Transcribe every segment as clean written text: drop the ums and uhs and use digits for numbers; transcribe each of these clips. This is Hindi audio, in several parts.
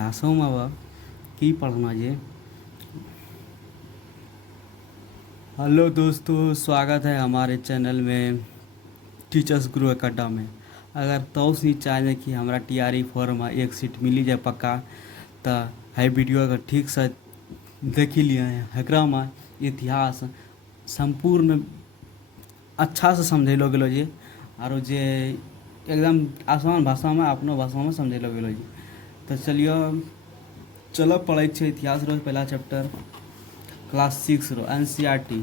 इतिहासों में की पढ़ना जे। हेलो दोस्तों, स्वागत है हमारे चैनल में टीचर्स गुरु अकेडमी। अगर तो नहीं चाहे कि हमारा टीआरई फॉर्म में एक सीट मिली जाए पक्का, तो है वीडियो अगर ठीक से देख ही लिए हैं। एकरा में इतिहास संपूर्ण अच्छा से समझेलो गेलो जी, और जे एकदम आसान भाषा में अपनो भाषा में समझेलो गेलो जी। तो चलो पढ़े छे इतिहास रो पहला चैप्टर क्लास 6 रो एनसीईआरटी।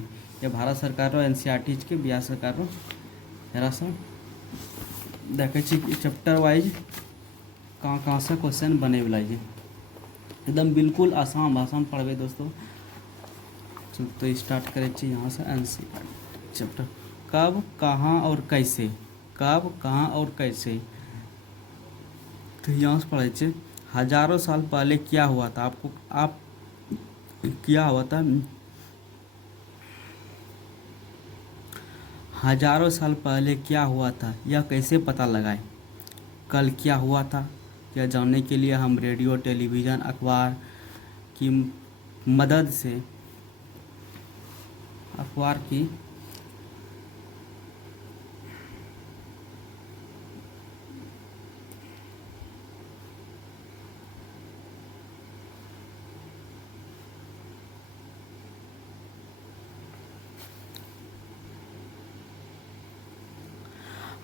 ये भारत सरकार रो एनसीईआरटी के बिहार सरकार रो जरा सा देखे चैप्टर वाइज कहाँ से क्वेश्चन बने वाला है। एकदम बिल्कुल आसान भाषा में पढ़बे दोस्तों। तो स्टार्ट करे यहाँ से एनसीईआरटी चैप्टर कब कहाँ और कैसे। कब कहाँ और कैसे, तो यहाँ से पढ़े छे हजारों साल पहले क्या हुआ था। आप क्या हुआ था हजारों साल पहले क्या हुआ था यह कैसे पता लगाए। कल क्या हुआ था यह जानने के लिए हम रेडियो, टेलीविज़न, अखबार की मदद से अखबार की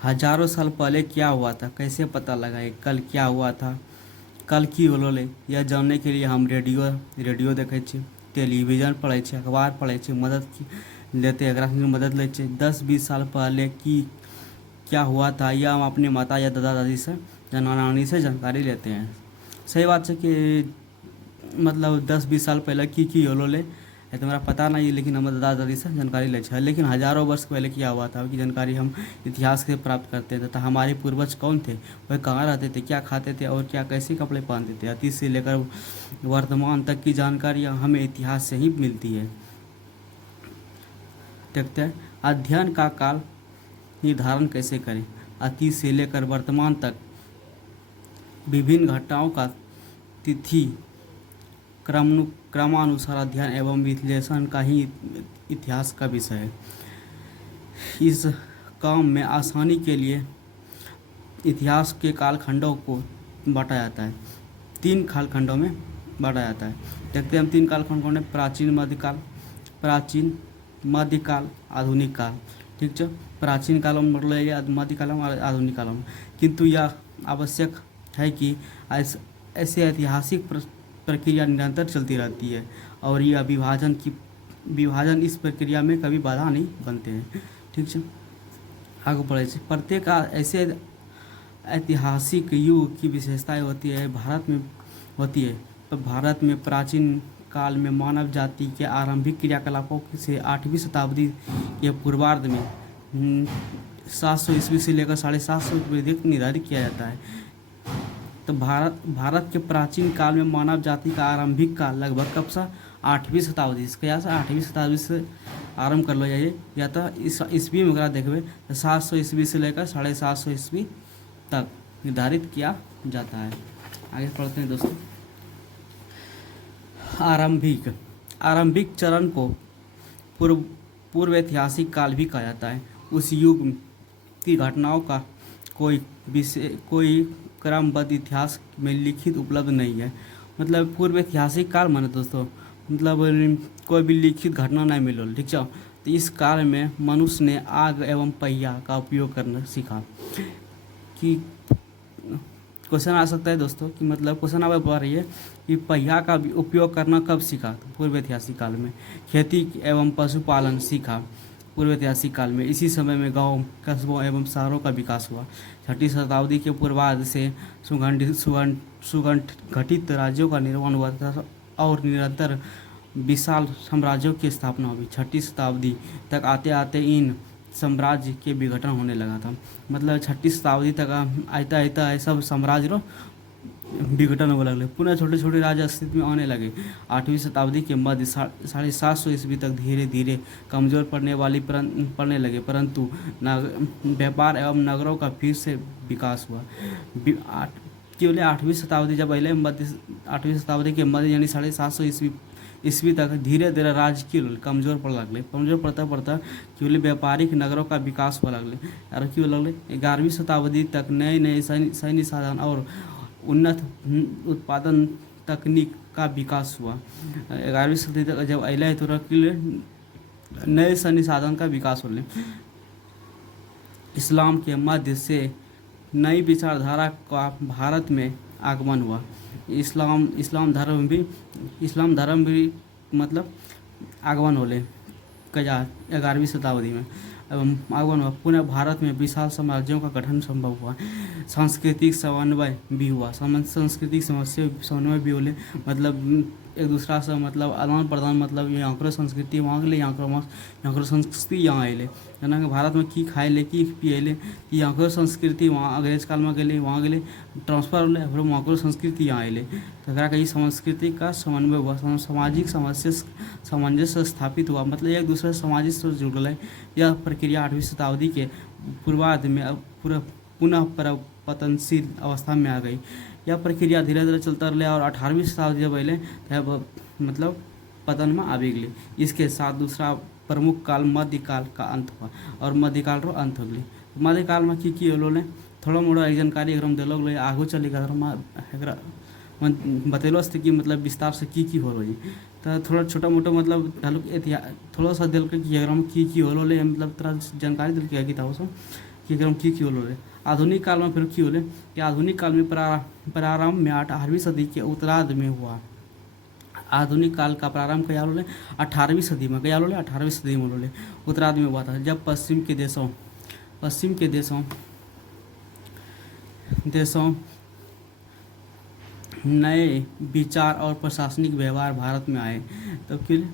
1000 साल पहले क्या हुआ था कैसे पता लगाए। कल क्या हुआ था, कल की होले यह जानने के लिए हम रेडियो देखे छे, टेलीविज़न पढ़े छे, अखबार पढ़े छे, मदद की लेते एकरा से मदद ले छे। 10-20 साल पहले की क्या हुआ था यह हम अपने माता या दादा दादी से या नाना नानी से जानकारी लेते हैं। सही बात है कि मतलब 10-20 साल पहले की होले है तो मेरा पता नहीं है, लेकिन हम दादा दादी से जानकारी ले छे। लेकिन हजारों वर्ष पहले क्या हुआ था की जानकारी हम इतिहास से प्राप्त करते थे। तो हमारे पूर्वज कौन थे, वह कहाँ रहते थे, क्या खाते थे और क्या कैसे कपड़े पहनते थे, अतीत से लेकर वर्तमान तक की जानकारी हमें इतिहास से ही मिलती है। देखते हैं अध्ययन का काल निर्धारण कैसे करें। अतीत से लेकर वर्तमान तक विभिन्न घटनाओं का तिथि क्रमानुसार अध्ययन एवं विश्लेषण का ही इतिहास का विषय है। इस काम में आसानी के लिए इतिहास के कालखंडों को बांटा जाता है, 3 कालखंडों में बांटा जाता है। देखते हैं हम 3 कालखंड कौन है, प्राचीन मध्यकाल आधुनिक काल। ठीक है, प्राचीन काल में मतलब मध्यकाल और आधुनिक काल में। किंतु यह आवश्यक है कि ऐसे ऐतिहासिक प्रक्रिया निरंतर चलती रहती है और यह विभाजन इस प्रक्रिया में कभी बाधा नहीं बनते हैं। ठीक है, आगे बढ़े प्रत्येक ऐसे ऐतिहासिक युग की विशेषताएं होती है तो भारत में प्राचीन काल में मानव जाति के आरंभिक क्रियाकलापों से 8वीं शताब्दी के पूर्वार्ध में 700 ईस्वी से लेकर 750 ईस्वी तक निर्धारित किया जाता है। तो भारत के प्राचीन काल में मानव जाति का आरंभिक काल लगभग कब से 8वीं शताब्दी से 8वीं शताब्दी से आरंभ कर लो जाइए, या तो इस ईस्वी में अगर देखें तो 700 ईस्वी से लेकर 750 ईस्वी तक निर्धारित किया जाता है। आगे पढ़ते हैं दोस्तों। आरंभिक चरण को पूर्व ऐतिहासिक काल भी कहा जाता है। उस युग की घटनाओं का कोई क्रमबद्ध इतिहास में लिखित उपलब्ध नहीं है। मतलब पूर्व ऐतिहासिक काल माने दोस्तों मतलब कोई भी लिखित घटना नहीं मिलो। ठीक है, तो इस काल में मनुष्य ने आग एवं पहिया का उपयोग करना सीखा। कि क्वेश्चन आ सकता है दोस्तों कि मतलब क्वेश्चन आगे बढ़ रही है कि पहिया का उपयोग करना कब सीखा। तो पूर्व ऐतिहासिक काल में। खेती एवं पशुपालन सीखा पूर्व ऐतिहासिक काल में। इसी समय में गांव, कस्बों एवं शहरों का विकास हुआ। 6वीं शताब्दी के पूर्वार्ध से सुगठित राज्यों का निर्माण हुआ था और निरंतर विशाल साम्राज्यों की स्थापना हुई। 6वीं शताब्दी तक आते आते इन साम्राज्य के विघटन होने लगा था। मतलब 6वीं शताब्दी तक आते सब साम्राज्य विघटन होने लगे, पुनः छोटे छोटे राज्य अस्तित्व में आने लगे। 8वीं शताब्दी के मध्य 750 ईस्वी तक धीरे धीरे कमजोर पड़ने लगे, परंतु व्यापार एवं नगरों का फिर से विकास हुआ। कि बोले 8वीं शताब्दी जब अल 8वीं शताब्दी के मध्य यानी 750 ईस्वी तक धीरे धीरे राजकीय कमजोर पड़ लगले। कमजोर पड़ता पड़ता कि बोले व्यापारिक नगरों का विकास हो लगले और कि लगले 11वीं शताब्दी तक नए नए सैन्य साधन और उन्नत उत्पादन तकनीक का विकास हुआ। 11वीं शताब्दी तक जब अल तो नए सैन्य साधन का विकास होले। इस्लाम के मध्य से नई विचारधारा का भारत में आगमन हुआ। इस्लाम धर्म भी मतलब आगमन होले कजा 11वीं शताब्दी में एवं आगमन हुआ। पुनः भारत में विशाल साम्राज्यों का गठन संभव हुआ। सांस्कृतिक समन्वय भी हुआ। सांस्कृतिक समन्वय भी होले मतलब एक दूसरा से मतलब आदान प्रदान मतलब यहाँ करो संस्कृति वहाँ गए यहाँ करो संस्कृति यहाँ अले जना भारत में की खाए ले की पिए कि यहाँ करो संस्कृति वहाँ अंग्रेज काल में गए वहाँ गए ट्रांसफर होले फिर वहाँ करो संस्कृति यहाँ अले तो कहीं संस्कृति का समन्वय हुआ। सामाजिक सामंजस्य स्थापित हुआ मतलब एक दूसरे सामाजिक से जुड़ गए। यह प्रक्रिया 8वीं शताब्दी के पूर्वार्ध में पुनः पतनशील अवस्था में आ गई। यह प्रक्रिया धीरे धीरे चलता रहा और 18वीं शताब्दी जब अल तब मतलब पतन में आ गई। इसके साथ दूसरा प्रमुख काल मध्यकाल का अंत हुआ और मध्यकाल रो अंत हो गई। मध्यकाल में की होलो थोड़ा मोड़ा जानकारी अगर हम दिलोग आगू चलेगा बतेलो कि मतलब विस्तार से की हो रही तो थोड़ा छोटा मोटा मतलब इतिहास थोड़ा सा दिल कि अगर हम की होलो मतलब तरह जानकारी दिल के किताबों से कि अगर हम की होलो आधुनिक काल में फिर की होले कि आधुनिक काल में प्रारंभ में 18वीं सदी के उत्तरार्ध में हुआ। आधुनिक काल का प्रारंभ क्या होले 18वीं सदी में क्या होले 18वीं सदी में होले उत्तरार्ध में हुआ था जब पश्चिम के देशों नए विचार और प्रशासनिक व्यवहार भारत में आए। तो फिर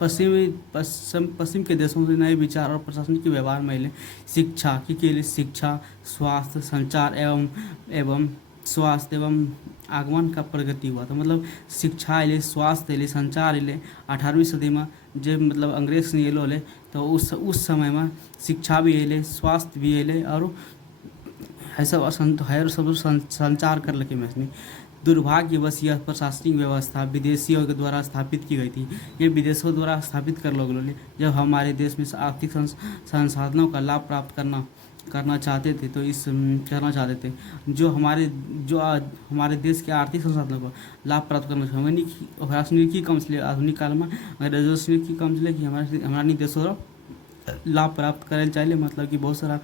पश्चिम के देशों से नए विचार और प्रशासनिक व्यवहार में शिक्षा स्वास्थ्य संचार एवं स्वास्थ्य एवं आगमन का प्रगति हुआ। तो मतलब शिक्षा अले स्वास्थ्य अले संचार अले 18वीं सदी में जब मतलब अंग्रेज नहीं अलो तो उस समय में शिक्षा भी अले स्वास्थ्य भी अले और सब संचार कर लगे में। दुर्भाग्यवश यह प्रशासनिक व्यवस्था विदेशियों के द्वारा स्थापित की गई थी। ये विदेशों द्वारा स्थापित कर लोग जब हमारे देश में आर्थिक संसाधनों का लाभ प्राप्त करना चाहते थे तो करना चाहते थे जो हमारे देश के आर्थिक संसाधनों को लाभ प्राप्त करना चाहते की कम से आधुनिक काल में अंग्रेजों की कम से कि हमारे देशों लाभ प्राप्त करे चाहिए मतलब कि बहुत सारा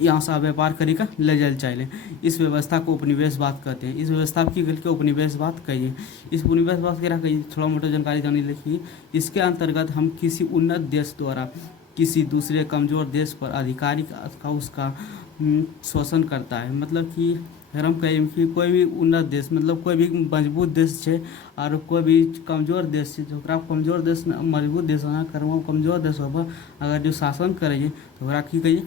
यहाँ से व्यापार करेगा ले जाए चाहिए। इस व्यवस्था को उपनिवेशवाद कहते हैं। इस व्यवस्था की गल के उपनिवेशवाद कहिए। इस उपनिवेशवाद के कहिए थोड़ा मोटा जानकारी जानी लिखिए। इसके अंतर्गत हम किसी उन्नत देश द्वारा किसी दूसरे कमज़ोर देश पर अधिकारी का उसका शोषण करता है। मतलब कि अगर हम कहें कि कोई भी उन्नत देश मतलब कोई भी मजबूत देश है और कोई भी कमजोर देश है जो कमजोर देश मजबूत देश होना कर कमजोर देश हो अगर जो शासन करिए तो की कहिए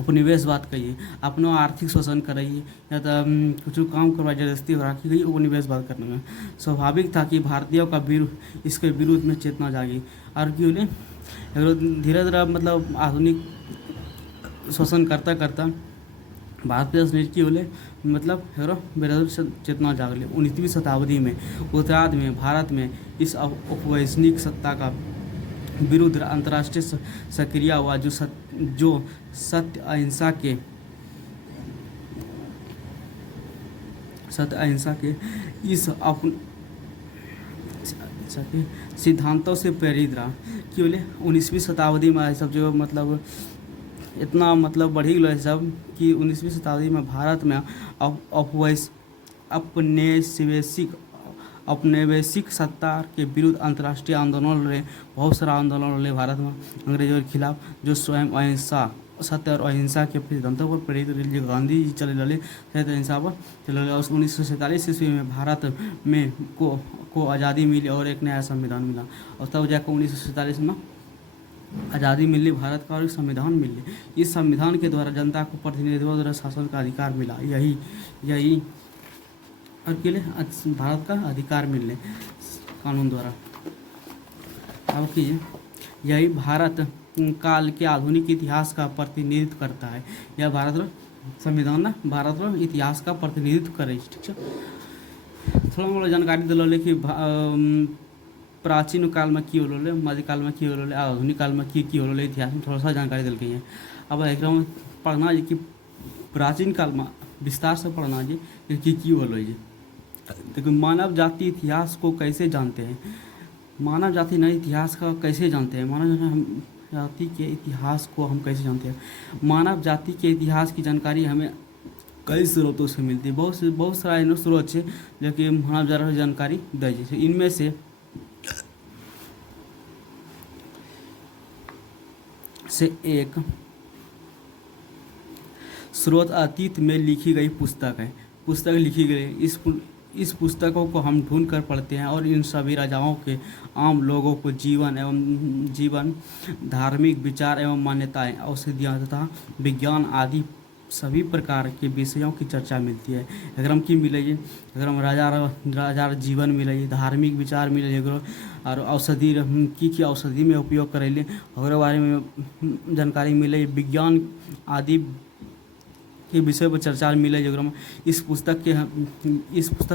उपनिवेशवाद कहिए। अपना आर्थिक शोषण कराइए या तो कुछ काम करवा जबरदस्ती हो रखी गई उपनिवेशवाद करने में। स्वाभाविक था कि भारतीयों का इसके विरुद्ध में चेतना जागी और क्यों धीरे धीरे मतलब आधुनिक शोषण करता करता भारतीय संस्कृति होले मतलब विरोध चेतना जागले। 19वीं शताब्दी में उत्तरार्ध में भारत में इस औपनिवेशिक सत्ता का विरुद्ध अंतर्राष्ट्रीय सक्रिय हुआ जो सत्य अहिंसा के इस सिद्धांतों से प्रेरित रहा। क्यों 19वीं शताब्दी में सब जो मतलब इतना मतलब बढ़ी गया सब कि 19वीं शताब्दी में भारत में औपनिवेशिक सत्ता के विरुद्ध अंतर्राष्ट्रीय आंदोलन रहे। बहुत सारा आंदोलन रहे भारत में अंग्रेजों के खिलाफ जो स्वयं अहिंसा सत्य और अहिंसा के सिद्धांतों पर प्रेरित रहे। गांधी जी चले लड़े सत्य अहिंसा पर चले और 1947 ईस्वी में भारत में को आज़ादी मिली और एक नया संविधान मिला और तब जाकर 1947 में आज़ादी मिली भारत का और एक संविधान मिली। इस संविधान के द्वारा जनता को प्रतिनिधित्व द्वारा शासन का अधिकार मिला। यही और के लिए भारत का अधिकार मिलने कानून द्वारा अब कीजिए यही भारत काल के आधुनिक इतिहास का प्रतिनिधित्व करता है। यह भारत रो संविधान ना भारत रो इतिहास का प्रतिनिधित्व करे छै, ठीक है। थोड़ा मोड़ा जानकारी दिल कि प्राचीन काल में की होलो, मध्यकाल में की होलो, आधुनिक काल में की होलो, इतिहास में थोड़ा सा जानकारी दिल है। अब एक पढ़ना है कि प्राचीन काल में विस्तार से पढ़ना है कि की होलो है। देखो मानव जाति इतिहास को कैसे जानते हैं, मानव जाति नए इतिहास का कैसे जानते हैं, मानव जाति के इतिहास को हम कैसे जानते हैं। मानव जाति के इतिहास की जानकारी हमें कई स्रोतों से मिलती है। बहुत सारा एहन स्रोत है जो कि मानव जाति जानकारी दै छै। इनमें से एक स्रोत अतीत में लिखी गई पुस्तक है। पुस्तक लिखी गई इस पुस्तकों को हम ढूंढ कर पढ़ते हैं और इन सभी राजाओं के आम लोगों को जीवन धार्मिक विचार एवं मान्यताएं, औषधियाँ तथा विज्ञान आदि सभी प्रकार के विषयों की चर्चा मिलती है। अगर हम की मिले अगर हम राजा जीवन मिले, धार्मिक विचार मिले, और औषधि की औषधि में उपयोग करेले और बारे में जानकारी मिले, विज्ञान आदि के विषय पर चर्चा मिले। जो इस पुस्तक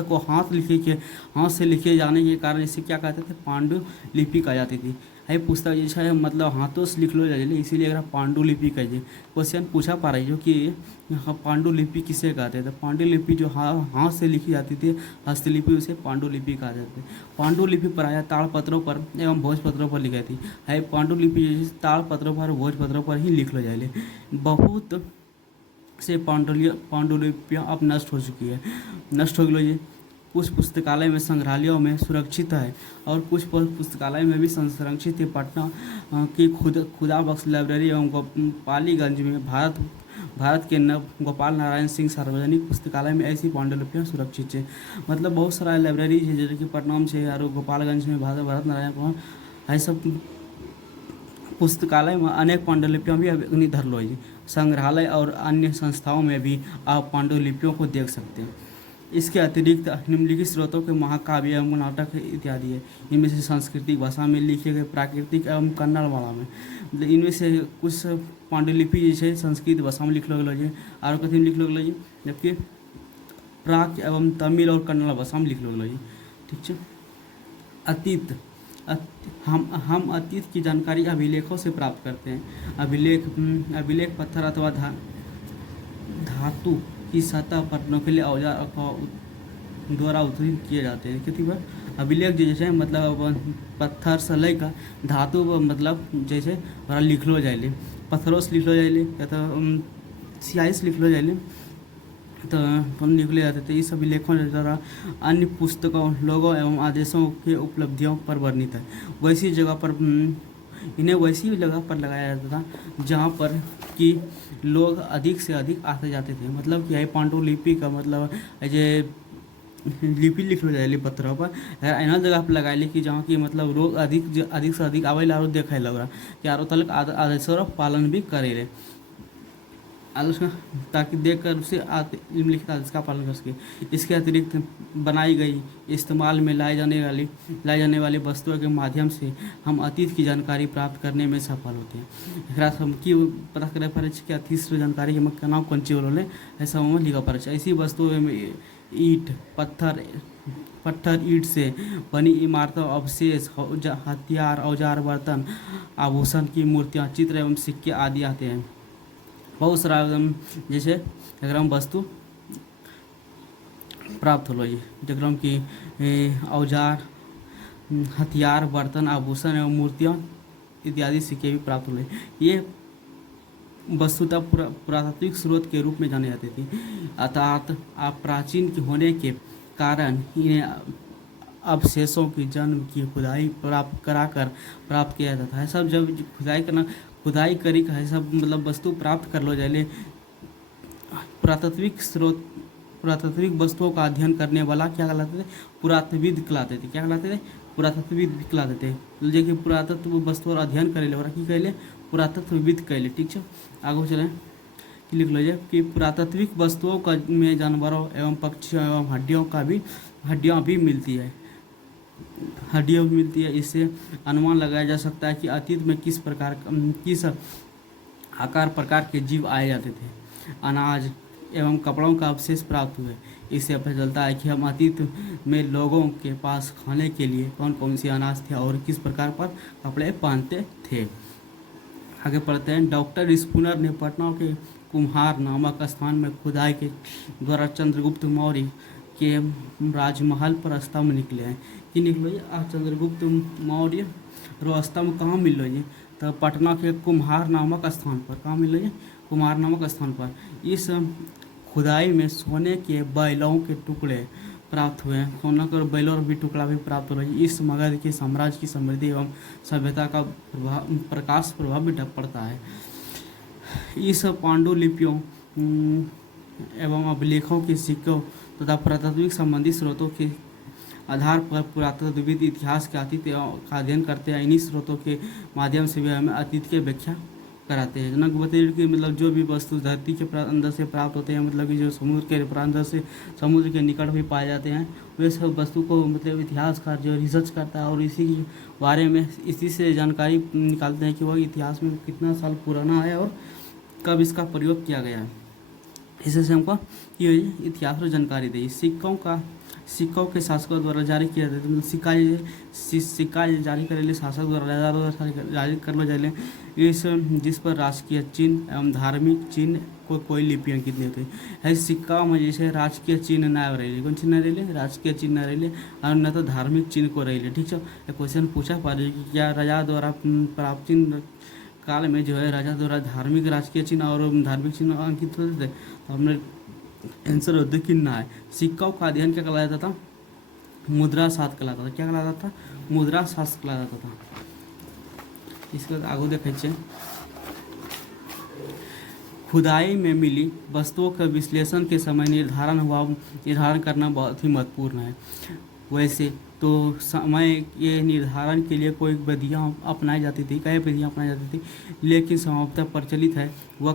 को हाथ से लिखे जाने के कारण इसे क्या कहते थे, पांडुलिपि कहा जाती थी। है पुस्तक जो है मतलब हाथों से लिखलो जाए, इसीलिए अगर पांडुलिपि कहे। क्वेश्चन पूछा पा रही जो कि पांडुलिपि किसे कहते थे। पांडुलिपि जो हाथ से लिखी जाती थी, हस्तलिपि, उसे पांडुलिपि कहा जाता है। पांडुलिपि प्रायः ताड़पत्रों पर एवं भोजपत्रों पर लिखी थी। है पांडुलिपि ताड़पत्रों पर भोजपत्रों पर ही लिखलो जाए। बहुत से पांडुलिपियाँ अब नष्ट हो चुकी है, नष्ट हो गई। कुछ पुस्तकालय में संग्रहालयों में सुरक्षित है और कुछ पुस्तकालय में भी संरक्षित है। पटना की खुदा बख्श लाइब्रेरी एवं गोपालीगंज में भारत के गोपाल नारायण सिंह सार्वजनिक पुस्तकालय में ऐसी पांडुलिपियाँ सुरक्षित है। मतलब बहुत सारा लाइब्रेरी है जैसे कि पटना में है और गोपालगंज में भारत नारायण है। सब पुस्तकालय में अनेक पांडुलिपियाँ भी अभी धरलो है। संग्रहालय और अन्य संस्थाओं में भी आप पांडुलिपियों को देख सकते हैं। इसके अतिरिक्त निम्नलिखित स्रोतों के महाकाव्य एवं नाटक इत्यादि है। इनमें से सांस्कृतिक भाषा में लिखे गए प्राकृतिक एवं कन्नड़ वाला में, मतलब इनमें से कुछ पांडुलिपि जैसे संस्कृत भाषा में लिखलो गेलो है और कथी में लिखलो गेलो है, जबकि प्राक एवं तमिल और कन्नड़ भाषा में लिखलो गेलो है, ठीक है। अतीत हम अतीत की जानकारी अभिलेखों से प्राप्त करते हैं। अभिलेख पत्थर अथवा धातु की सतह पर नुकीले औजार द्वारा उत्तीर्ण किए जाते हैं। कितनी बार अभिलेख जैसे मतलब पत्थर से लेकर धातु मतलब जैसे लिखलो जाए, पत्थरों से लिखलो जाए या तो स्याही से लिखलो जाए तो हम लिखले जाते थे। इस अभिलेखों द्वारा अन्य पुस्तकों, लोगों एवं आदेशों के उपलब्धियों पर वर्णित है। इन्हें वैसी जगह पर लगाया जाता था जहाँ पर कि लोग अधिक से अधिक आते जाते थे। मतलब कि यह पांडुलिपि का मतलब जे लिपि लिखलो जाए पत्थरों पर, ऐसा जगह पर लगाए कि जहाँ की मतलब लोग अधिक से अधिक आवे और देखे लग रहा कि आरो तलक आदेशों पालन भी करे आलोचना, ताकि देखकर उसे निम्नलिखित आदेश का पालन कर सके। इसके अतिरिक्त बनाई गई इस्तेमाल में लाई जाने वाली वस्तुओं के माध्यम से हम अतीत की जानकारी प्राप्त करने में सफल होते हैं। हम की पता करे पड़े कि अतीत जानकारी के केना कौन चीज होले ऐसा में लिखा पड़े। ऐसी वस्तुओं में ईट पत्थर ईट से बनी इमारतों, अवशेष, हथियार, औजार, बर्तन, आभूषण की मूर्तियाँ, चित्र एवं सिक्के आदि आते हैं। बहुत सारा जैसे अगर हम वस्तु प्राप्त होलो जकरा की औजार, हथियार, बर्तन, आभूषण एवं मूर्तियाँ इत्यादि सिक्के भी प्राप्त होले। ये वस्तुतः पुरातात्विक स्रोत के रूप में जाने जाती थी, अर्थात प्राचीन होने के कारण इन्हें अवशेषों की जन्म की खुदाई प्राप्त किया जाता है। सब जब खुदाई करी है सब मतलब वस्तु प्राप्त कर लो जाए। पुरातात्विक वस्तुओं का अध्ययन करने वाला क्या कहलाते थे, पुरातत्वविद कहलाते थे। क्या कहलाते थे, पुरातत्वविद कहलाते थे। जो कि पुरातत्व वस्तु और अध्ययन करे ओकरा की कहले, पुरातत्वविद कहले, ठीक है। आगे चले लिख लो कि पुरातात्विक वस्तुओं का में जानवरों एवं पक्षियों एवं हड्डियाँ भी मिलती है। हड्डियाँ भी मिलती है। इससे अनुमान लगाया जा सकता है कि अतीत में किस आकार प्रकार के जीव आए जाते थे। अनाज एवं कपड़ों का अवशेष प्राप्त हुए। इससे पता चलता है कि हम अतीत में लोगों के पास खाने के लिए कौन कौन सी अनाज थे और किस प्रकार पर कपड़े पहनते थे। आगे पढ़ते हैं। डॉक्टर स्पूनर ने पटना के कुम्हार नामक स्थान में खुदाई के द्वारा चंद्रगुप्त मौर्य के राजमहल पर स्तंभ निकले हैं। कि निकलो ये चंद्रगुप्त मौर्य रो स्तंभ कहाँ मिल रही है? तो पटना के कुम्हार नामक स्थान पर। कहाँ मिल रही है? कुम्हार नामक स्थान पर। इस खुदाई में सोने के बैलों के टुकड़े प्राप्त हुए हैं। सोना के बैलों भी टुकड़ा भी प्राप्त हुआ है। इस मगध के साम्राज्य की समृद्धि एवं सभ्यता का प्रकाश प्रभाव भी पड़ता है। इस पांडुलिपियों एवं अभिलेखों के सिक्कों तथा पुरातात्विक संबंधी स्रोतों के आधार पर पुरातत्वविद इतिहास के अतीत का अध्ययन करते हैं। इन्हीं स्रोतों के माध्यम से वे हमें अतीत की व्याख्या कराते हैं। जनक बताइए कि मतलब जो भी वस्तु धरती के अंदर से प्राप्त होते हैं, मतलब कि जो समुद्र के अंदर से समुद्र के निकट भी पाए जाते हैं, वे सब वस्तु को मतलब इतिहासकार जो रिसर्च करता है और इसी के बारे में इसी से जानकारी निकालते हैं कि वह इतिहास में कितना साल पुराना है और कब इसका प्रयोग किया गया है। इससे हमको ये इतिहास और जानकारी दी। सिक्कों के शासकों द्वारा जारी किया जाता है। मतलब सिक्का जारी करेले शासक द्वारा जारी करलो जाए इस जिस पर राजकीय चिन्ह एवं धार्मिक चिन्ह कोई लिपि अंकित नहीं होती है। सिक्का में जैसे राजकीय चिन्ह ना रहे, कौन चिन्ह रहे? राजकीय चिन्ह रहे और न तो धार्मिक चिन्ह को रहे। ठीक है, क्वेश्चन पूछा पा रही कि क्या राजा द्वारा प्राचीन काल में जो है राजा द्वारा धार्मिक राजकीय चिन्ह और धार्मिक चिन्ह अंकित होते थे? तो हमने आंसर होते कि ना है। सिक्कों का अध्ययन क्या कहलाता था? मुद्रा शास्त्र कहलाता था। क्या कहलाता था? मुद्रा शास्त्र कहलाता था। इसके बाद आगे देखे खुदाई में मिली वस्तुओं का विश्लेषण के समय निर्धारण करना बहुत ही महत्वपूर्ण है। वैसे तो समय के निर्धारण के लिए कोई विधियाँ अपनाई जाती थी, कई विधियाँ अपनाई जाती थी, लेकिन समाप्त प्रचलित है वह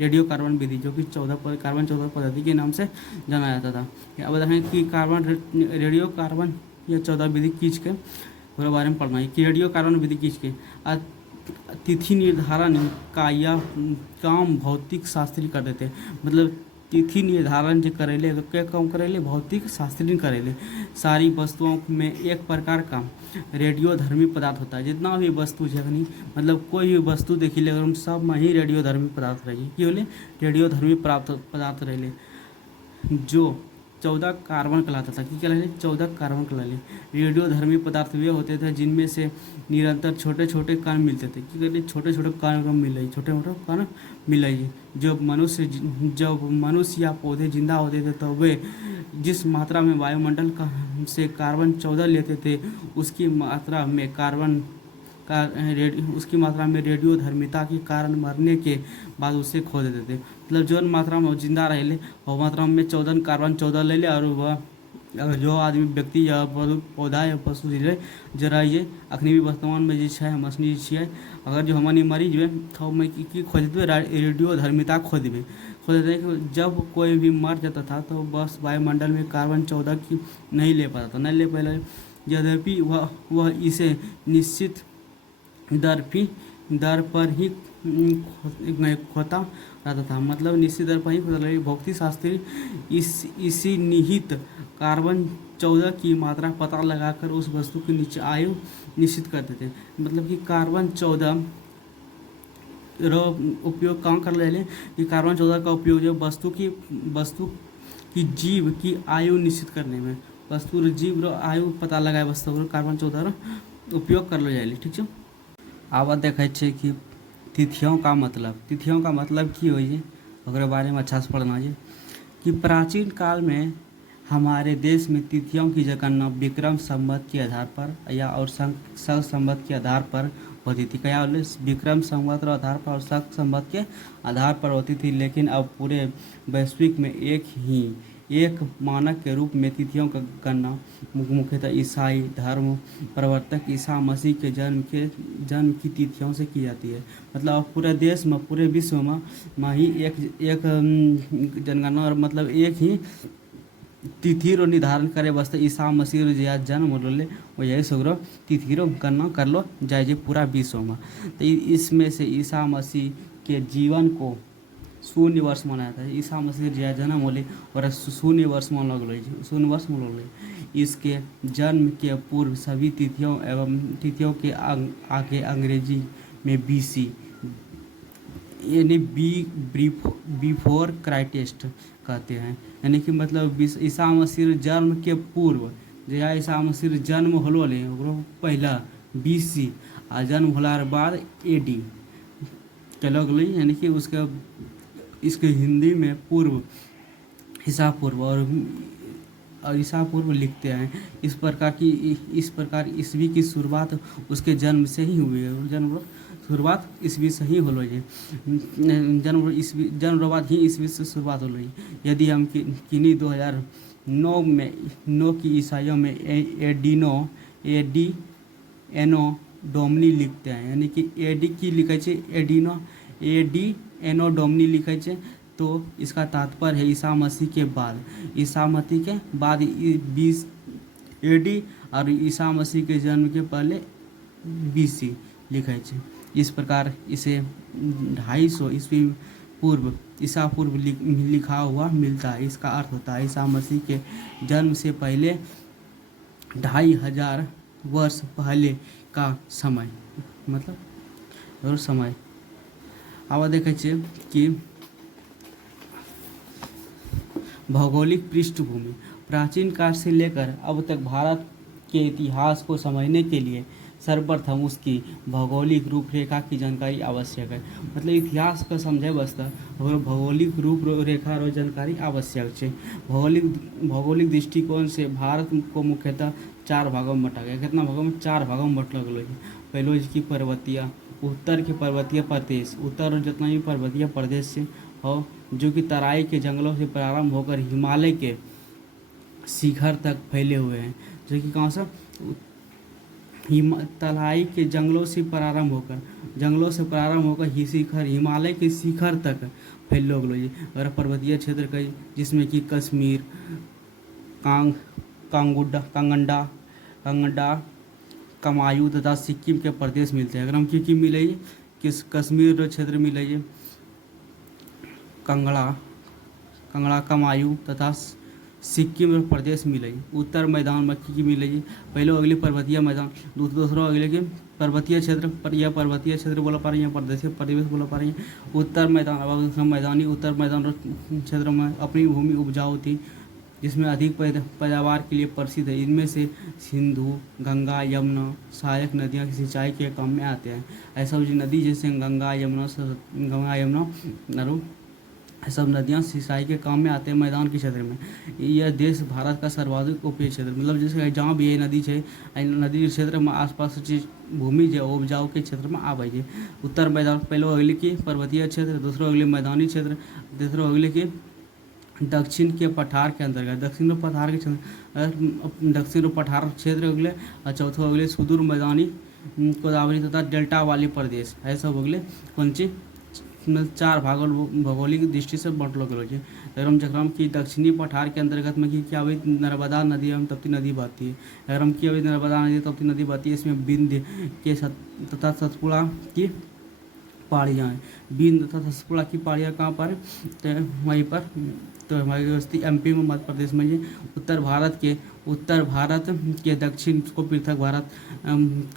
रेडियो कार्बन विधि, जो कि कार्बन 14 पद्धति के नाम से जाना जाता था। अब देखें कि रेडियो कार्बन या 14 विधि खींच के पूरे बारे में पढ़ना है कि रेडियो कार्बन विधि खींच के तिथि निर्धारण का यह काम भौतिक शास्त्री कर देते। मतलब तिथि निर्धारण जो करेले क्या काम करेले? भौतिक शास्त्री करेले। सारी वस्तुओं में एक प्रकार का रेडियोधर्मी पदार्थ होता है। जितना भी वस्तु जगनी मतलब कोई भी वस्तु देखी ले अगर सब में ही रेडियोधर्मी पदार्थ रही कि बोले रेडियोधर्मी पदार्थ रहे जो 14 कार्बन कहलाता था। कि क्या रहे? 14 कार्बन कहलाले। रेडियोधर्मी पदार्थ वे होते थे जिनमें से निरंतर छोटे छोटे कण मिलते थे। कि कहते? छोटे छोटे कण मिल रही, छोटे मोटे कण मिल रही। जब मनुष्य या पौधे जिंदा होते थे तो वे जिस मात्रा में वायुमंडल से कार्बन 14 लेते थे उसकी मात्रा में रेडियोधर्मिता के कारण मरने के बाद उसे खो देते थे। मतलब जो मात्रा में जिंदा रहे वो मात्रा में 14 कार्बन 14 ले ले और वह जो आदमी व्यक्ति या पौधा या पशु जरा ये अखनी भी वर्तमान में जो है मछली अगर जो हमनी मरीज हुए तो मैं की खो देते रेडियोधर्मिता खो देते कि जब कोई भी मर जाता था तो बस वायुमंडल में कार्बन 14 की नहीं ले पाता था, नहीं ले पाया। यद्यपि वह इसे निश्चित दर पर ही खोता रहता था। मतलब निश्चित दर पर ही खोता रहता। भौतिक शास्त्री इसी निहित कार्बन 14 की मात्रा पता लगाकर उस वस्तु की नीचे आयु निश्चित करते थे। मतलब कि कार्बन 14 उपयोग कहाँ कर ले कि कार्बन 14 का उपयोग जो वस्तु की जीव की आयु निश्चित करने में, वस्तु जीव आयु पता लगाए वस्तु कार्बन 14 उपयोग कर लो जाए। ठीक है, आब देखे कि तिथियों का मतलब की हो ओकरे बारे में अच्छा से पढ़ना है कि प्राचीन काल में हमारे देश में तिथियों की गणना विक्रम संवत के आधार पर या और शक संवत के आधार पर होती थी। क्या बोले? विक्रम संवत के आधार पर और शक संवत के आधार पर होती थी। लेकिन अब पूरे वैश्विक में एक मानक के रूप में तिथियों का गणना मुख्यतः ईसाई धर्म प्रवर्तक ईसा मसीह के जन्म की तिथियों से की जाती है। मतलब पूरे देश में पूरे विश्व में ही एक जनगणना और मतलब एक ही तिथिरो निर्धारण करे वास्ते ईसा मसीह जया जन्म होले वो यही सगरो तिथिरो गणना कर लो जाए जे पूरा विश्व में। तो इसमें से ईसा मसीह के जीवन को शून्य वर्ष मनाया था। ईसा मसीह जया जन्म होले और शून्य वर्ष मन लगल, शून्य वर्ष मन लगल। इसके जन्म के पूर्व सभी तिथियों एवं तिथियों के आगे अंग्रेजी में बीसी यानी बिफोर क्राइस्ट कहते हैं। यानी कि मतलब ईसा मसीह जन्म के पूर्व जया ईसा मसीह जन्म होलो ले पहला बीसी आ जन्म होलार बाद एडी चलो गई। यानी कि उसके इसके हिंदी में पूर्व ईसा पूर्व और ईसा पूर्व लिखते हैं। इस प्रकार ईस्वी की शुरुआत उसके जन्म से ही हुई है। जन्म शुरुआत ईस्वी से ही होलो है। जन्म बाद ही ईस्वी से शुरुआत होलो है। यदि हम किन्हीं 2009 में 9 की ईसाइयों में एडी एनो डोमनी लिखते हैं। यानी कि एडी की लिखे छे एडी एनो डोमनी लिखे छे। तो इसका तात्पर्य है ईसा मसीह के बाद, ईसा मसीह के बाद 20 एडी और ईसा मसीह के जन्म के पहले बीसी लिखे छे। इस प्रकार इसे 250 ईस्वी पूर्व ईसा पूर्व लिखा हुआ मिलता है। इसका अर्थ होता है ईसा मसीह के जन्म से पहले 2500 वर्ष पहले का समय, मतलब और समय। अब देखे कि भौगोलिक पृष्ठभूमि प्राचीन काल से लेकर अब तक भारत के इतिहास को समझने के लिए सर्वप्रथम उसकी भौगोलिक रूपरेखा की जानकारी आवश्यक है। मतलब इतिहास को समझे वास्ते भौगोलिक रूपरेखा और जानकारी आवश्यक है। भौगोलिक दृष्टिकोण से भारत को मुख्यतः 4 भागों में बांटा गया। कितना भागों में? 4 भागों में बांटल गया है। पहले इसकी पर्वतीय उत्तर के पर्वतीय प्रदेश, उत्तर और जितना भी पर्वतीय प्रदेश से और जो कि तराई के जंगलों से प्रारंभ होकर हिमालय के शिखर तक फैले हुए हैं। जो कि कहाँ से? तराई के जंगलों से प्रारंभ होकर ही शिखर हिमालय के शिखर तक फैले हुए। और पर्वतीय क्षेत्र का जिसमें कि कश्मीर, कांगड़ा, कमायूं तथा सिक्किम के प्रदेश मिलते हैं। अगर हम की मिले किस कश्मीर क्षेत्र मिले, कांगड़ा, कमायूं तथा सिक्किम प्रदेश मिले। उत्तर मैदान में की मिले पहले अगले पर्वतीय मैदान, दूसरा अगले के पर्वतीय क्षेत्र पर, यह पर्वतीय क्षेत्र बोला पा रही है, प्रदेश बोला पा रही है। उत्तर मैदान मैदानी उत्तर मैदान क्षेत्र में अपनी भूमि उपजाऊ थी जिसमें अधिक पैदावार के लिए प्रसिद्ध है। इनमें से सिंधु, गंगा, यमुना सहायक नदियाँ की सिंचाई के काम में आते हैं। ऐसा नदी जैसे गंगा यमुना नरू सब नदियाँ सिंचाई के काम में आते हैं। मैदान के क्षेत्र में यह देश भारत का सर्वाधिक उपयोगी क्षेत्र, मतलब जैसे जहाँ भी ये नदी है नदी के क्षेत्र में आसपास भूमि जो उपजाऊ के क्षेत्र में आवे है। उत्तर मैदान पहले अगले की पर्वतीय क्षेत्र, दूसरा अगले मैदानी क्षेत्र, तीसरा अगले की दक्षिण के पठार के अंतर्गत दक्षिण पठार के क्षेत्र, दक्षिण पठार क्षेत्र अगले और चौथा अगले सुदूर मैदानी गोदावरी तथा डेल्टा वाले प्रदेश। ऐसा अगले कौन सी 4 भाग भौगोलिक दृष्टि से बांटल गया है। अगर हम जखराम की दक्षिणी पठार के अंतर्गत में क्या हुई नर्मदा नदी एवं तप्ती नदी बहती है। अगर हम क्या हुई नर्मदा नदी तप्ती नदी बहती है, इसमें विंध्य के तथा सतपुड़ा की पहाड़ियाँ हैं। विंध्य तथा सतपुड़ा की पहाड़ियाँ कहाँ पर? तो वहीं पर, तो हमारी व्यवस्थी एमपी में, मध्य प्रदेश में। ये उत्तर भारत के दक्षिण को पृथक भारत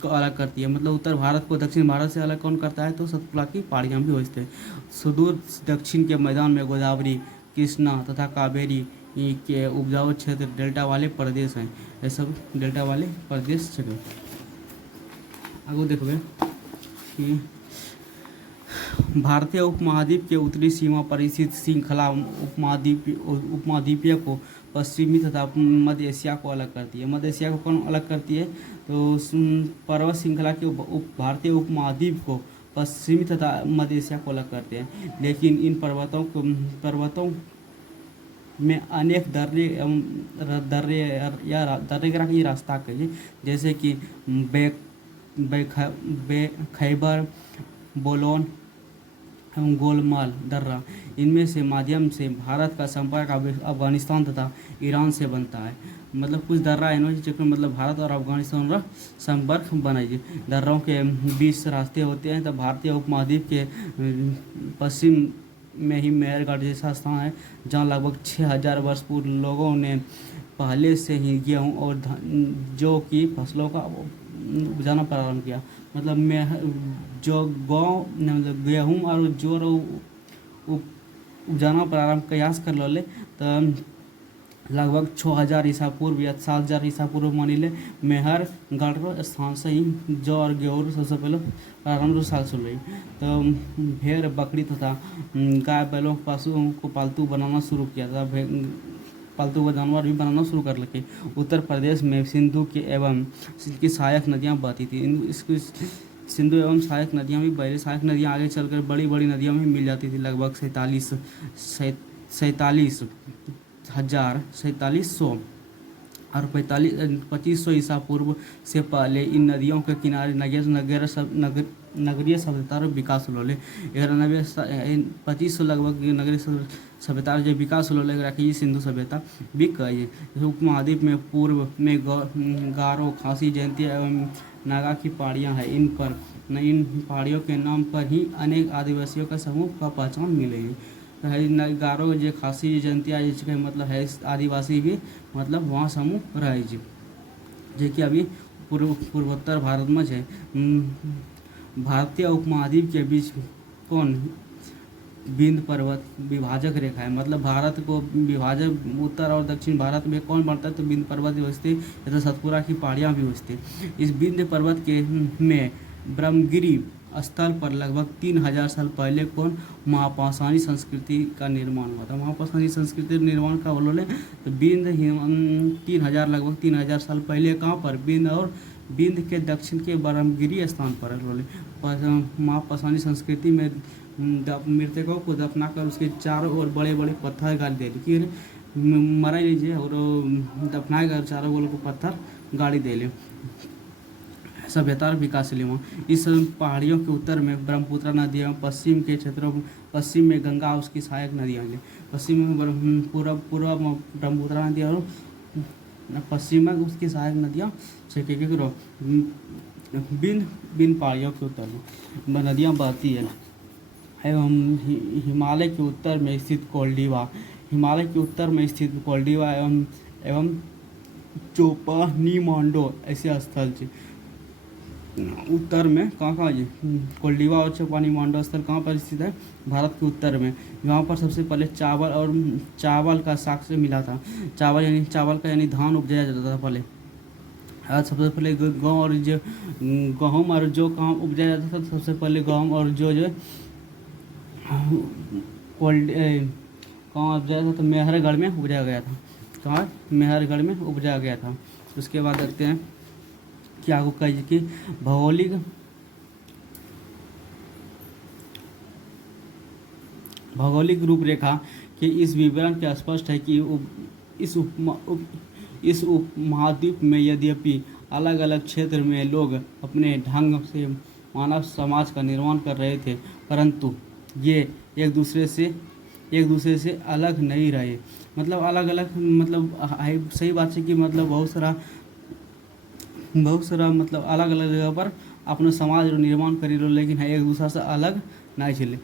को अलग करती है। मतलब उत्तर भारत को दक्षिण भारत से अलग कौन करता है? तो सतपुड़ा की पहाड़ियाँ भी होते हैं। सुदूर दक्षिण के मैदान में गोदावरी, कृष्णा तथा कावेरी के उपजाऊ क्षेत्र डेल्टा वाले प्रदेश हैं। ये सब डेल्टा वाले प्रदेश जगह। आगे देखोगे कि भारतीय उपमहाद्वीप के उत्तरी सीमा पर स्थित श्रृंखला उपमहाद्वीपीय को पश्चिमी तथा मध्य एशिया को अलग करती है। मध्य एशिया को कौन अलग करती है? तो पर्वत श्रृंखला के भारतीय उपमहाद्वीप को पश्चिमी तथा मध्य एशिया को अलग करते हैं। लेकिन इन पर्वतों में अनेक दर्रे की रास्ता कहिए, जैसे कि खैबर, बोलोन, एवं गोलमाल दर्रा, इनमें से माध्यम से भारत का संपर्क अफगानिस्तान तथा ईरान से बनता है। मतलब कुछ दर्रा है जिसमें मतलब भारत और अफगानिस्तान का संपर्क बनाइए। दर्रों के 20 रास्ते होते हैं। तो भारतीय उपमहाद्वीप के पश्चिम में ही मेहरगढ़ जैसा स्थान है, जहाँ लगभग 6000 वर्ष पूर्व लोगों ने पहले से ही गेहूँ और जौ की फसलों का उपजाना प्रारंभ किया। मतलब जो गाँव मतलब गेहूँ और जौ उपजाना प्रारंभ कयास कर लो तो लगभग 6000 ईसा पूर्व या 7000 ईसा पूर्व मानिले मेहर गढ़ स्थान से ही जौ और गेहूँ सबसे पहले प्रारंभ साल शुरू हुई। तो भेड़ बकरी तथा गाय बैलों पशुओं को पालतू बनाना शुरू किया था। पालतू जानवर भी बनाना शुरू कर लगे। उत्तर प्रदेश में सिंधु की एवं की सहायक नदियाँ बहती थी। इसकी सिंधु एवं सहायक नदियाँ भी बहरी सहायक नदियाँ आगे चलकर बड़ी बड़ी नदियों में मिल जाती थी। लगभग 4700 और 2500 ईसा पूर्व से पहले इन नदियों के किनारे नगरीय सभ्यता विकास होले। 2500 लगभग नगरीय सभ्यता जो विकास होले सिंधु सभ्यता भी कही। उपमहाद्वीप में पूर्व में गारो, खासी, जयंती एवं नागा की पहाड़ियाँ हैं। इन पहाड़ियों के नाम पर ही अनेक आदिवासियों का समूह का पहचान मिलेगी। गारो जो खासी जयंतिया जिसके मतलब है आदिवासी भी मतलब वहाँ समूह रहे जो कि अभी पूर्वोत्तर भारत में है। भारतीय उपमहाद्वीप के बीच कौन विंध्य पर्वत विभाजक रेखा है। मतलब भारत को विभाजक उत्तर और दक्षिण भारत में कौन बढ़ता है तो विंध्य पर्वत भी बसते या तो सतपुरा की पहाड़ियाँ भी बसती। इस विंध्य पर्वत के में ब्रह्मगिरी स्थल पर लगभग 3000 साल पहले कौन महापाषाणी संस्कृति का निर्माण हुआ था। महापाषाणी संस्कृति निर्माण का बोले तो विंध्य 3000 लगभग 3000 साल पहले कहाँ पर विंध्य के दक्षिण के ब्रह्मगिरी स्थान पर बोले महापाषाणी संस्कृति में मृतकों को दफना कर उसके चारों ओर बड़े बड़े पत्थर गाड़ दे कि मरा लीजिए और दफना कर चारों ओर को पत्थर गाड़ी दे ले सभ्यता और विकासशील वहाँ। इस पहाड़ियों के उत्तर में ब्रह्मपुत्र नदी एवं पश्चिम के क्षेत्रों पश्चिम में गंगा उसकी सहायक नदियाँ हैं। पश्चिम में पूर्व ब्रह्मपुत्र नदी और पश्चिम में उसकी सहायक नदियाँ बिन पहाड़ियों के उत्तर में नदियाँ बहती है। एवं हिमालय के उत्तर में स्थित कोल्डिवा एवं चोपानीमांडो ऐसे स्थल उत्तर में कहाँ कोल्डिवा और चोपानीमांडो स्थल कहाँ पर स्थित है भारत के उत्तर में। यहाँ पर सबसे पहले चावल का साक्ष्य मिला था। चावल का यानी धान उपजाया जाता था पहले। आज सबसे पहले गेहूँ और जौ कहाँ उपजाया जाता था। सबसे पहले गेहूँ और जौ जो कहाँ उपजाया था तो मेहरगढ़ में उपजाया गया था। कहाँ मेहरगढ़ में उपजाया गया था। उसके बाद देखते हैं कि आपको कही कि भौगोलिक रूपरेखा के इस विवरण के स्पष्ट है कि इस उपमहाद्वीप में यद्यपि अलग अलग क्षेत्र में लोग अपने ढंग से मानव समाज का निर्माण कर रहे थे, परंतु ये एक दूसरे से अलग नहीं रहे। मतलब अलग अलग मतलब सही बात है कि मतलब बहुत सारा मतलब अलग अलग जगह पर अपने समाज निर्माण करी लो, लेकिन एक दूसरा से अलग नहीं चले।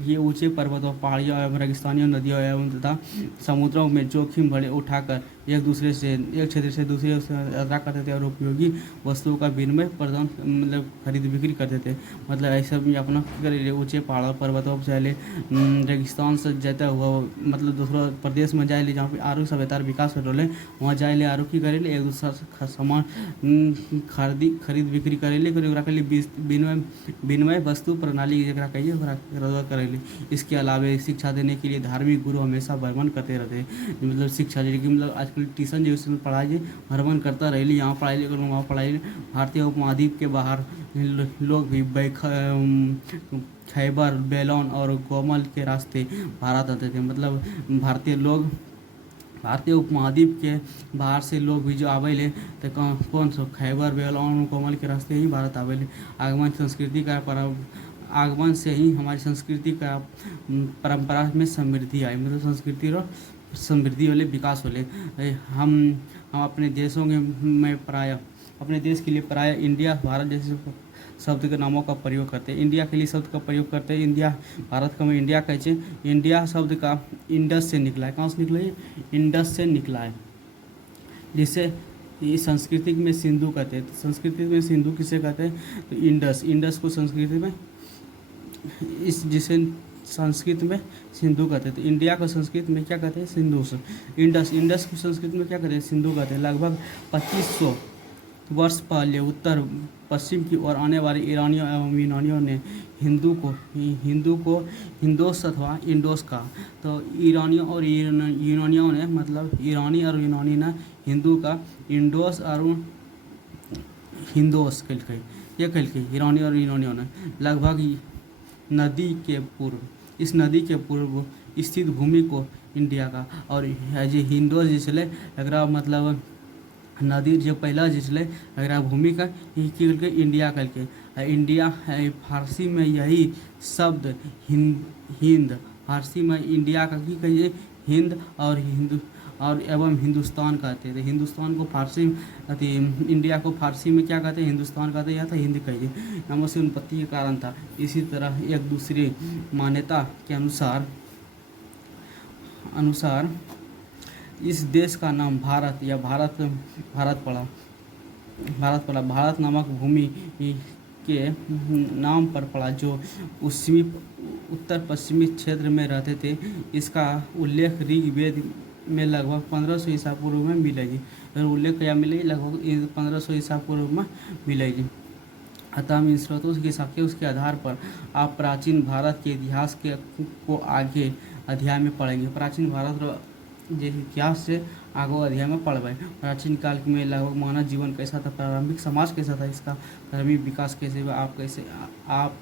ये ऊंचे पर्वतों, पहाड़ियों एवं रेगिस्तानियों, नदियों एवं तथा समुद्रों में जोखिम भरे उठाकर एक क्षेत्र से दूसरे यात्रा करते थे और उपयोगी वस्तुओं का विनिमय प्रदान मतलब खरीद बिक्री करते थे। मतलब ऐसा भी अपना करे ऊंचे पहाड़ पर्वतों पर जाए रेगिस्तान से जाता हुआ मतलब दूसरा प्रदेश में जाए जहाँ पे आरू सभ्यता विकास हो रहे वहाँ जाए आरू की करे एक दूसरा सामान खरीद बिक्री करे विनिमय वस्तु प्रणाली कहिए करेली। इसके अलावा शिक्षा देने के लिए धार्मिक गुरु हमेशा भ्रमण करते रहते हैं। मतलब शिक्षा मतलब आजकल ट्यूशन जो पढ़ाई भ्रमण करता रही यहाँ पढ़ाई वहाँ पढ़ाई। भारतीय उपमहाद्वीप के बाहर लोग भी खैबर, बेलोन और गोमल के रास्ते भारत आते थे। मतलब भारतीय लोग भारतीय उपमहाद्वीप के बाहर से लोग भी जो आवेले तो कौन सो खैबर बेलौन कोमल के रास्ते ही भारत आवेले। आगमन संस्कृति का आगमन से ही हमारी संस्कृति का परंपरा में समृद्धि आई, मतलब संस्कृति और समृद्धि वाले विकास वाले। हम अपने देशों में प्राय अपने देश के लिए प्राय इंडिया भारत जैसे शब्द के नामों का प्रयोग करते हैं। इंडिया के लिए शब्द का प्रयोग करते हैं इंडिया, भारत का में इंडिया कहते। इंडिया शब्द का इंडस से निकला है। कहाँ से निकला है? इंडस से निकला है, जिसे ये संस्कृति में सिंधु कहते हैं। तो संस्कृति में सिंधु किसे कहते हैं? तो इंडस को संस्कृति में जिसे संस्कृत में सिंधु कहते हैं। तो इंडिया को संस्कृत में क्या कहते हैं? सिंधु से। इंडस को संस्कृत में क्या कहते हैं? सिंधु कहते हैं। लगभग 2500 वर्ष पहले उत्तर पश्चिम की ओर आने वाले ईरानियों एवं यूनानियों ने हिंदू को हिंदोस अथवा इंडोस कहा। तो ईरानियों और यूनानियों ने, मतलब ईरानी और यूनानी ने हिंदू का इंडोस और हिंदोस कल के ये कल के ईरानी और यूनानियों ने लगभग नदी के पूर्व, इस नदी के पूर्व स्थित भूमि को इंडिया का, और जे हिंदोस जे छलै एकरा मतलब नदी जो पहला जे छलै एकरा भूमि का की कहलकै? इंडिया कहलकै। इंडिया फारसी में यही शब्द हिंद फारसी में इंडिया का की कहिए? हिंद और हिंदू और एवं हिंदुस्तान कहते थे। हिंदुस्तान को फारसी इंडिया को फारसी में क्या कहते हैं? हिंदुस्तान कहते हैं या तो हिंद कहिए। नामों से उत्पत्ति के कारण था। इसी तरह एक दूसरी मान्यता के अनुसार इस देश का नाम भारत या भारत पड़ा। भारत नामक भूमि के नाम पर पड़ा, जो उत्तर पश्चिमी क्षेत्र में रहते थे। इसका उल्लेख ऋग्वेद में लगभग 1500 ईसा पूर्व में मिलेगी। और उल्लेख क्या मिलेगी? लगभग 1500 ईसा पूर्व में मिलेगी। अतः हम इन स्रोतों के हिसाब से उसके आधार पर आप प्राचीन भारत के इतिहास को आगे अध्याय में पढ़ेंगे। प्राचीन भारत जे इतिहास से आगे अध्याय में पढ़बे। प्राचीन काल में लगभग मानव जीवन कैसा था, प्रारंभिक समाज कैसा था, इसका प्रारंभिक विकास कैसे हुआ, आप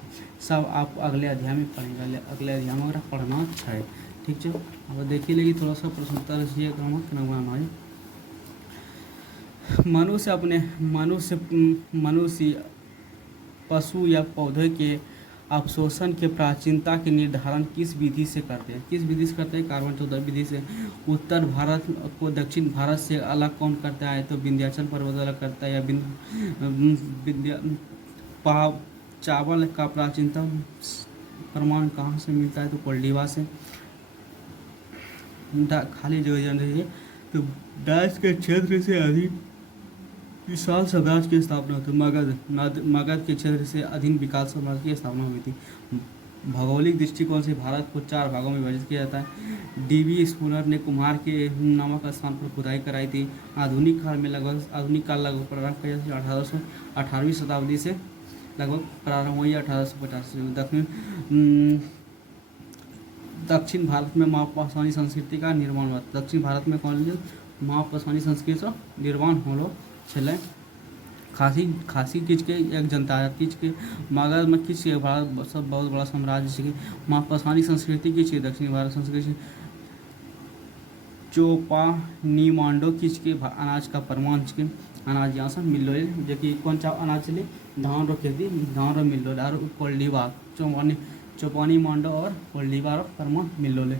सब अगले अध्याय में पढ़ेंगे। अगले अध्याय में पढ़ना अच्छा है, ठीक है। अब देखिए लेकिन थोड़ा सा प्रश्न उत्तर बनाना मनुष्य पशु या पौधे के अवशोषण के प्राचीनता के निर्धारण किस विधि से करते हैं? कार्बन 14 विधि से। उत्तर भारत को दक्षिण भारत से अलग कौन करता है? तो विंध्याचल पर्वत अलग करता है। या चावल का प्राचीनतम प्रमाण कहाँ से मिलता है? तो कोल्डिवा से। खाली जगह जान रही है। तो डाच के क्षेत्र से अधिक विशाल साम्राज्य की स्थापना हुई। मगध के क्षेत्र से अधीन विशाल साम्राज्य की स्थापना हुई थी। भौगोलिक दृष्टिकोण से भारत को 4 भागों में विभाजित किया जाता है। डीवी स्पूनर ने कुम्हार के नामक स्थान पर खुदाई कराई थी। आधुनिक काल लगभग प्रारंभ किया 18वीं शताब्दी से लगभग प्रारंभ हुई 1850 से। दक्षिण भारत में महापाषाणी संस्कृति का निर्माण हुआ। दक्षिण भारत में कौन महापाषाणी संस्कृति का निर्माण होलो छलै। खासी किच के एक जनता है, किच के मगध में किच के भारत सब बहुत बड़ा साम्राज्य है। महापाषाणी संस्कृति की छे दक्षिण भारत संस्कृति। चोपा नीमांडो किच के अनाज का प्रमाण के अनाज यहाँ से मिल रहे, जो कि कौन सा अनाज चले? धान रो खेती, धान रो मिल रहे। और कोल्डिवा चौपानी मांडो और कोल्डिवा प्रमाण मिल रहे।